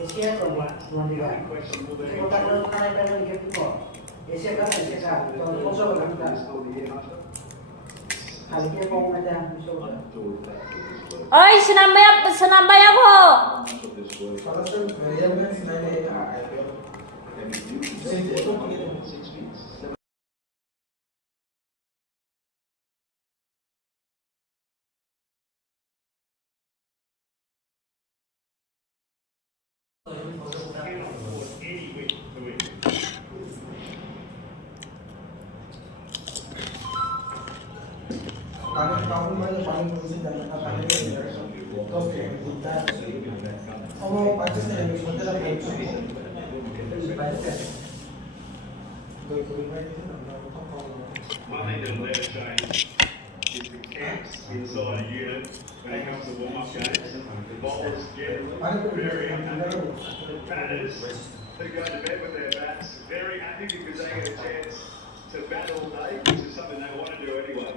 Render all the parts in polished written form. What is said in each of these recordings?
Asia atau Mandira? Kota kota yang kita itu, Asia kan Asia kan, kalau kosong kan kita. Alia mau ada musuh. Oi, senam bayar ko. Kalau tu gaya macam sini. Kalau kamu mana paling pusing dan apa ni? Terus kita, oh pasti saya yang kita dah baik. One thing that will never change is the camps inside a unit when it comes to warm-up games. The bowlers get very happy. The batters who go to bed with their bats very happy because they get a chance to bat all day, which is something they want to do anyway.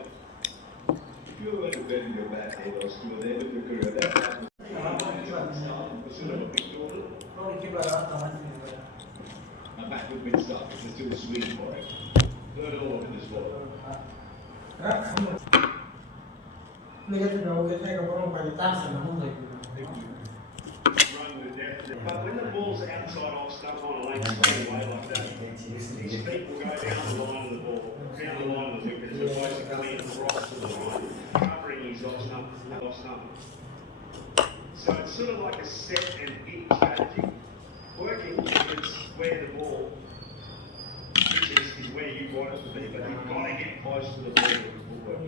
If you were to bed in your bat head or still there with your career, that was sort of a big daughter. A bat would win stuff because it's too sweet for it. Third all over this world. Ni kita dah okey saya kalau orang tak senang mungkin. But when the ball's outside off stuck on a lane straight away like that, his feet will go down the line of the ball, down the line of the wicket, as opposed to coming across to the line, covering his off stump. So it's sort of like a set and hit strategy. Working is where the ball is where you want it to be, but you've got to get close to the ball to work.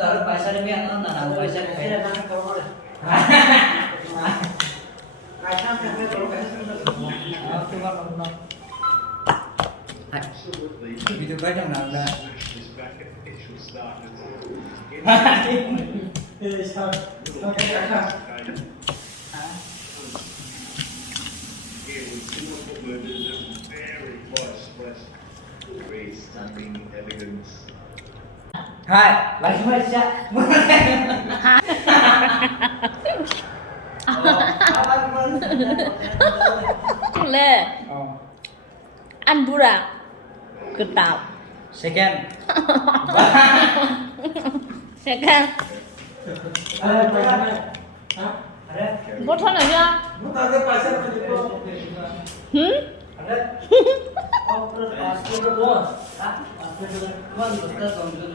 Taruh pasar ni atau tanah pasar Saya nak kalau boleh. Kacang sampai kalau kacang. tu kan kamu nak. Absolutely. Itu kacang nak. Smash this back at the pitch will start to Okey kacang. Here we see what movement is very close, fresh, very stunning elegance. Hai, lagi baca. Le, Anbura, ketap. Second. Second. Ada. Botol aja. Bukan ada pasal tu. Ada. Oh, terus asli tu bos. Ah, asli tu. Tuan, kita